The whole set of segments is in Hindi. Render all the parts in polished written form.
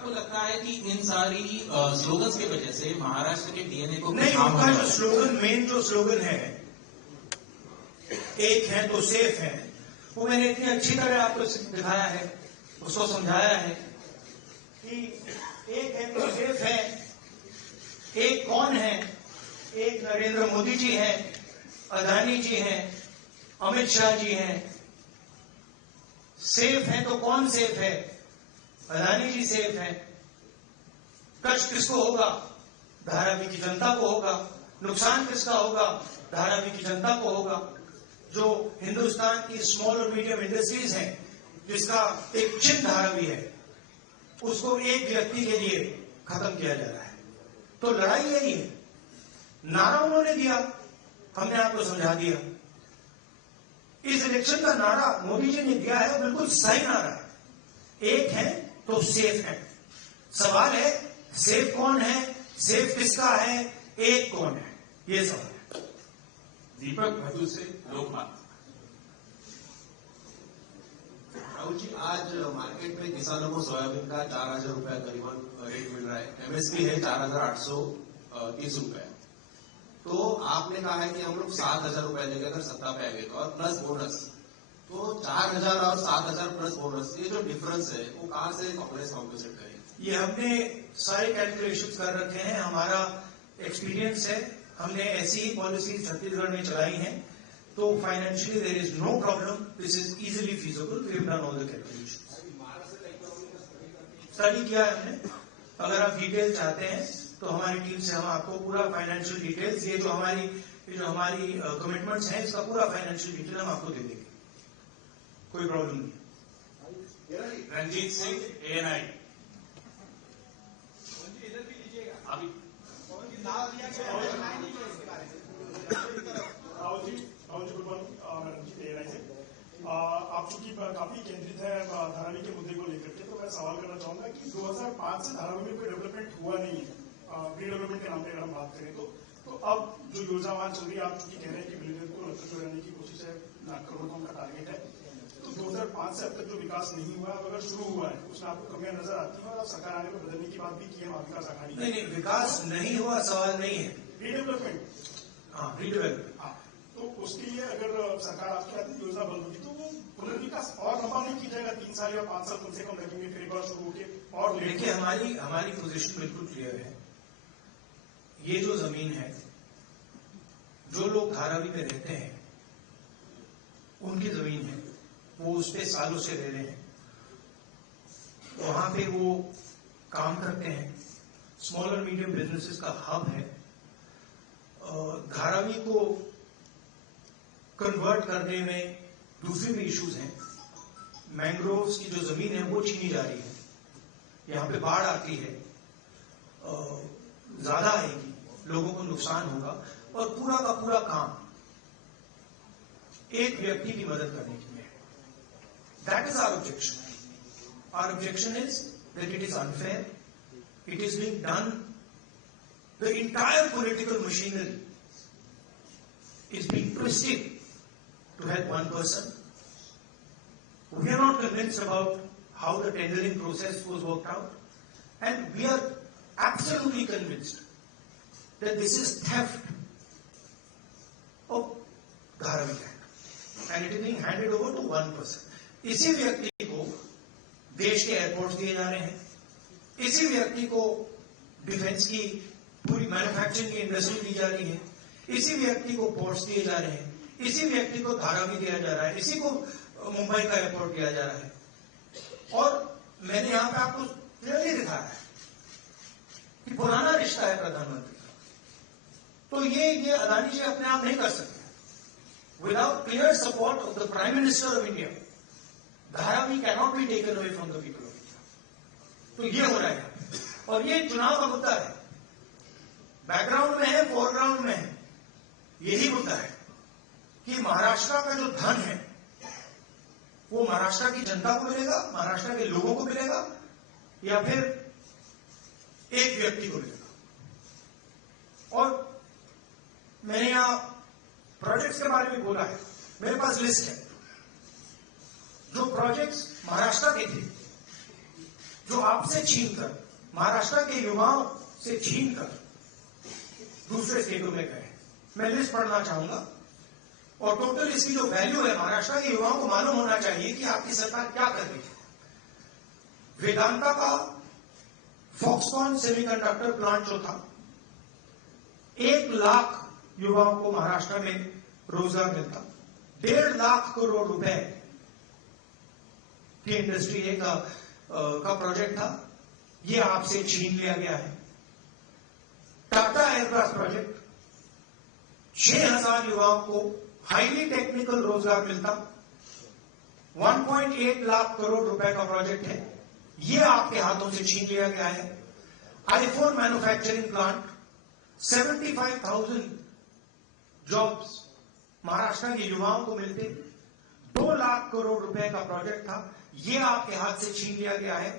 आपको लगता है कि इन सारी स्लोगन्स की वजह से महाराष्ट्र के डीएनए को नहीं, उनका जो स्लोगन, मेन जो स्लोगन है, एक है तो सेफ है, वो मैंने इतनी अच्छी तरह आपको दिखाया है, उसको समझाया है कि एक है तो सेफ है। एक कौन है? एक नरेंद्र मोदी जी हैं, अदानी जी हैं, अमित शाह जी हैं। सेफ है तो कौन सेफ है? अदानी जी सेफ है। कष्ट किसको होगा? धारावी की जनता को होगा। नुकसान किसका होगा? धारावी की जनता को होगा। जो हिंदुस्तान की स्मॉल और मीडियम इंडस्ट्रीज हैं, जिसका एक चिन्ह धारावी है, उसको एक व्यक्ति के लिए खत्म किया जा रहा है। तो लड़ाई यही है। नारा उन्होंने दिया, हमने आपको समझा दिया। इस इलेक्शन का नारा मोदी जी ने दिया है, बिल्कुल सही नारा है। एक है तो सेफ है। सवाल है सेफ कौन है, सेफ किसका है, एक कौन है, ये सवाल है। दीपक भदू से लोकमत। राहुल जी, आज मार्केट में किसानों को सोयाबीन का 4,000 रुपया करीबन रेट मिल रहा है। एमएसपी है 4,830 रुपए। तो आपने कहा है कि हम लोग 7,000 रुपए देंगे अगर सत्ता पे आएंगे तो, और प्लस बोनस। तो 4,000 और 7,000 प्लस बोनस, ये जो डिफरेंस है वो कहां से कांग्रेस कॉम्पेंसेट करेगी? ये हमने सारे कैलकुलेशंस कर रखे हैं, हमारा एक्सपीरियंस है, हमने ऐसी ही पॉलिसी छत्तीसगढ़ में चलाई है। तो financially there is no problem, this is easily feasible, we have done all the calculation. Study किया है हमने। अगर आप डिटेल चाहते हैं तो हमारी टीम से हम आपको पूरा फाइनेंशियल डिटेल्स, ये जो हमारी कमिटमेंट्स हैं, इसका पूरा फाइनेंशियल डिटेल हम आपको दे देंगे, कोई प्रॉब्लम नहीं। रंजीत सिंह, एएनआई। अभी आप चूंकि काफी केंद्रित है धारावी के मुद्दे को लेकर के, तो मैं सवाल करना चाहूंगा कि 2005 से धारावी में कोई डेवलपमेंट हुआ नहीं है, रीडेवलपमेंट के नाम पे अगर हम बात करें तो अब जो योजना वहां चल रही है, आप चूंकि कह रहे हैं कि बिलियन को लक्ष्य लगाने की कोशिश है, लाख करोड़ का टारगेट है, तो 2005 से अब तक जो विकास नहीं हुआ, अगर शुरू हुआ है उसमें आपको कमियां नजर आती है, और सरकार आने में बदलने की बात भी की है महाविकास आघाड़ी। नहीं, विकास नहीं हुआ सवाल नहीं है, रीडेवलपमेंट। हाँ, रीडेवलपमेंट। हाँ, तो उसके लिए अगर सरकार आपकी आती है योजना बंद होगी तो वो पुनर्विकास और लंबा नहीं किया जाएगा, 3 साल या 5 साल कम से कम लगेंगे, फिर एक बार शुरू होके और देखिए, हमारी पोजीशन बिल्कुल क्लियर है। ये जो जमीन है, जो लोग धारावी में रहते हैं, उनकी जमीन है, वो उस पे सालों से रह रहे हैं, वहां पे वो काम करते हैं, स्मॉल और मीडियम बिजनेसेस का हब है। धारावी को कन्वर्ट करने में दूसरे भी इश्यूज हैं। मैंग्रोव्स की जो जमीन है वो छीनी जा रही है, यहाँ पे बाढ़ आती है, ज्यादा आएगी, लोगों को नुकसान होगा, और पूरा का पूरा काम एक व्यक्ति की मदद करने के लिए। That is our objection. Our objection is that it is unfair, it is being done, the entire political machinery is being twisted to help one person. We are not convinced about how the tendering process was worked out, and we are absolutely convinced that this is theft of Dharavi land, and it is being handed over to one person. इसी व्यक्ति को देश के एयरपोर्ट्स दिए जा रहे हैं, इसी व्यक्ति को डिफेंस की पूरी मैन्युफैक्चरिंग की इंडस्ट्री दी जा रही है, इसी व्यक्ति को पोर्ट्स दिए जा रहे हैं, इसी व्यक्ति को धारावी दिया जा रहा है, इसी को मुंबई का एयरपोर्ट दिया जा रहा है। और मैंने यहां पे आपको क्लियरली दिखाया है कि पुराना रिश्ता है प्रधानमंत्री का। तो ये अदानी जी अपने आप नहीं कर सकते। Without clear support of the prime minister of India, Dharavi cannot be taken away from the people of India. तो ये हो रहा है, और ये चुनाव का मुद्दा है, बैकग्राउंड में है, फोरग्राउंड में है। यही मुद्दा है कि महाराष्ट्र का जो धन है वो महाराष्ट्र की जनता को मिलेगा, महाराष्ट्र के लोगों को मिलेगा, या फिर एक व्यक्ति को मिलेगा। और मैंने यहां प्रोजेक्ट्स के बारे में बोला है, मेरे पास लिस्ट है। जो प्रोजेक्ट्स महाराष्ट्र के थे, जो आपसे छीनकर, महाराष्ट्र के युवाओं से छीनकर दूसरे स्टेटों में गए। मैं लिस्ट पढ़ना चाहूंगा और टोटल इसकी जो वैल्यू है, महाराष्ट्र के युवाओं को मालूम होना चाहिए कि आपकी सरकार क्या कर रही है। वेदांता का फॉक्सकॉन सेमीकंडक्टर प्लांट जो था, 1 लाख युवाओं को महाराष्ट्र में रोजगार मिलता। 1.5 लाख करोड़ रुपए की इंडस्ट्री का प्रोजेक्ट था, ये आपसे छीन लिया गया है। टाटा एयरक्राफ्ट प्रोजेक्ट, 6,000 युवाओं को हाईली टेक्निकल रोजगार मिलता। 1.8 लाख करोड़ रुपए का प्रोजेक्ट है, ये आपके हाथों से छीन लिया गया है। IPhone manufacturing plant, 75,000 jobs Maharashtra के युवाओं को मिलते। 2 लाख करोड़ रुपए का प्रोजेक्ट था, ये आपके हाथ से छीन लिया गया है।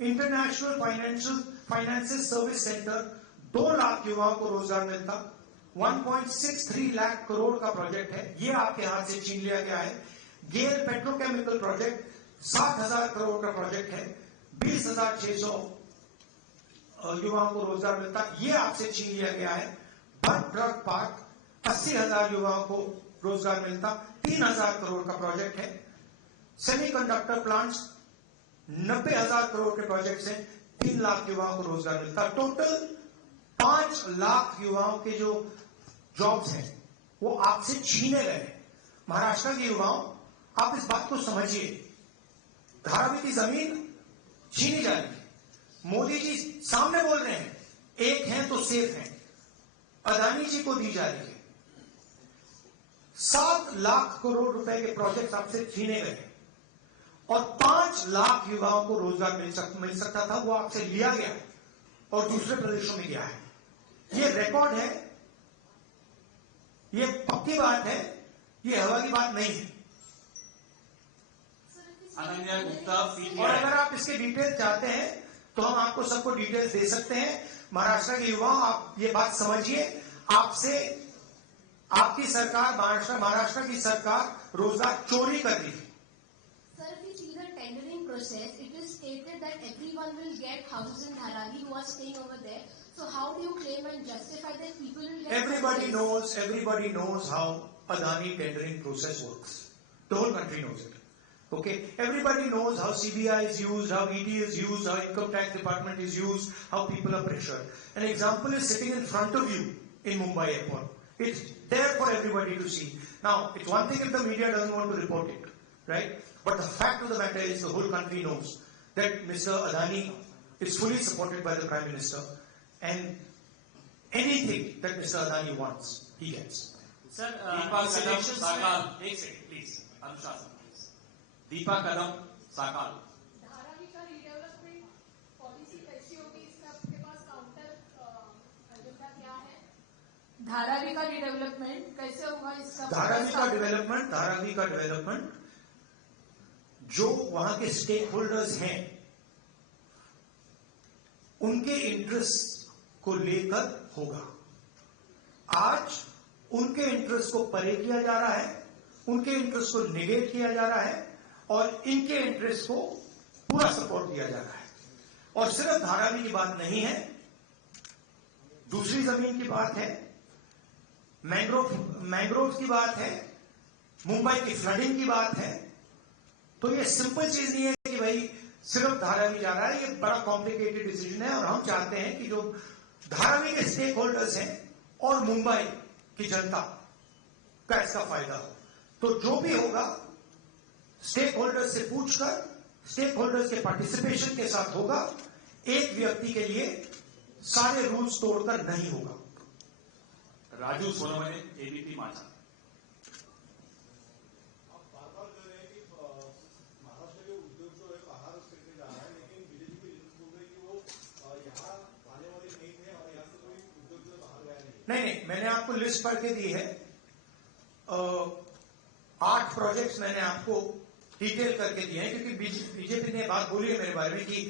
International financial service centre, 2 lakh युवाओं को रोजगार मिलता। 1.63 लाख करोड़ का प्रोजेक्ट है, ये आपके हाथ से छीन लिया गया है। गेल पेट्रोकेमिकल प्रोजेक्ट, 7,000 करोड़ का प्रोजेक्ट है, 20,600 युवाओं को रोजगार मिलता, ये आपसे छीन लिया गया है। भट्ट ड्रग पार्क, 80,000 युवाओं को रोजगार मिलता, 3,000 करोड़ का प्रोजेक्ट है। सेमीकंडक्टर प्लांट्स, 90,000 करोड़ के प्रोजेक्ट हैं, 3 लाख युवाओं को रोजगार मिलता। टोटल 5 लाख युवाओं के जो जॉब्स हैं वो आपसे छीने गए। महाराष्ट्र के युवाओं, आप इस बात को समझिए, धारावी की जमीन छीनी जा रही है। मोदी जी सामने बोल रहे हैं, एक हैं तो सेफ हैं, अदानी जी को दी जा रही है। 7 लाख करोड़ रुपए के प्रोजेक्ट आपसे छीने गए और 5 लाख युवाओं को रोजगार मिल सकता था, वो आपसे लिया गया और दूसरे प्रदेशों में गया है। ये रिकॉर्ड है, ये पक्की बात है, ये हवा की बात नहीं है। अनन्या गुप्ता, और अगर आप इसके डिटेल चाहते हैं तो हम आपको सबको डिटेल्स दे सकते हैं। महाराष्ट्र के युवाओं, आप ये बात समझिए, आपसे आपकी सरकार, महाराष्ट्र की सरकार रोजगार चोरी कर रही है। Sir, if you see the tendering process, it is stated that everyone will get houses in Dharavi who are staying over there. So how do you claim and justify that people will get Everybody knows how Adani tendering process works. The whole country knows it. Okay, everybody knows how CBI is used, how ED is used, how Income Tax Department is used, how people are pressured. An example is sitting in front of you in Mumbai airport. It's there for everybody to see. Now, it's one thing if the media doesn't want to report it, right? But the fact of the matter is the whole country knows that Mr. Adani is fully supported by the Prime Minister, and anything that Mr. Adani wants, he gets. Sir, Deepa Kadam Sakal, एक सेकंड प्लीज, अनुशासन प्लीज। दीपा कदम साकाल, धारावी का रीडेवलपमेंट पॉलिसी कैसी होगी, इसका आपके पास काउंटर एजेंडा क्या है? धारावी का रिडेवलपमेंट कैसे होगा, इसका धारावी का डेवलपमेंट जो वहां के स्टेक होल्डर्स हैं उनके इंटरेस्ट को लेकर होगा। आज उनके इंटरेस्ट को परे किया जा रहा है, उनके इंटरेस्ट को निगेट किया जा रहा है और इनके इंटरेस्ट को पूरा सपोर्ट दिया जा रहा है। और सिर्फ धारावी की बात नहीं है, दूसरी जमीन की बात है, मैंग्रोव की बात है, मुंबई की फ्लडिंग की बात है। तो ये सिंपल चीज नहीं है कि भाई सिर्फ धारावी जा रहा है, ये बड़ा कॉम्प्लिकेटेड डिसीजन है। और हम चाहते हैं कि जो धारावी के स्टेक होल्डर्स हैं और मुंबई की जनता का इसका फायदा हो। तो जो भी होगा स्टेक होल्डर्स से पूछकर, स्टेक होल्डर्स के पार्टिसिपेशन के साथ होगा। एक व्यक्ति के लिए सारे रूल्स तोड़कर नहीं होगा। राजू सोनवणे, एबीपी माझा। नहीं, मैंने आपको लिस्ट पढ़ के दी है। 8 प्रोजेक्ट्स मैंने आपको डिटेल करके दिए हैं, क्योंकि बीजेपी ने बात बोली है मेरे बारे में कि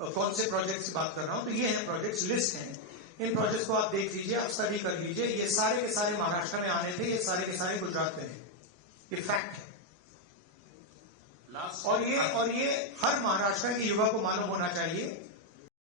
कौन से प्रोजेक्ट्स की बात कर रहा हूं। तो ये है प्रोजेक्ट्स, लिस्ट हैं। इन प्रोजेक्ट्स को आप देख लीजिए, आप स्टडी कर लीजिए। ये सारे के सारे महाराष्ट्र में आने थे, ये सारे के सारे गुजरात में थे। ये फैक्ट है। Last- और ये हर महाराष्ट्र के युवा को मालूम होना चाहिए